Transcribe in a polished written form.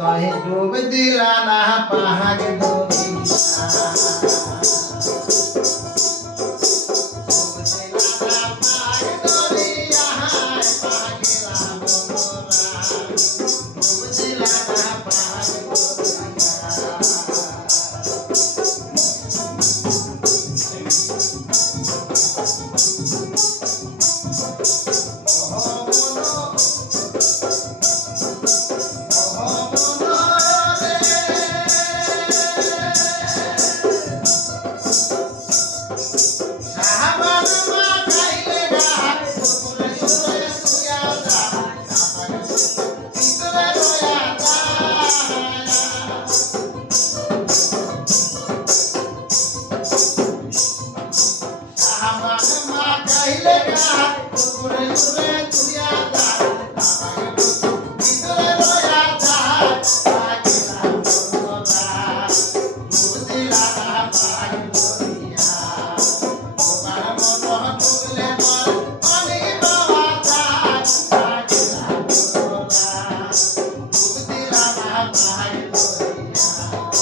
তহে ডুব দিলা না পাহাড় দরিয়া Hãy subscribe cho kênh Ghiền Mì Gõ để không bỏ lỡ những video hấp dẫn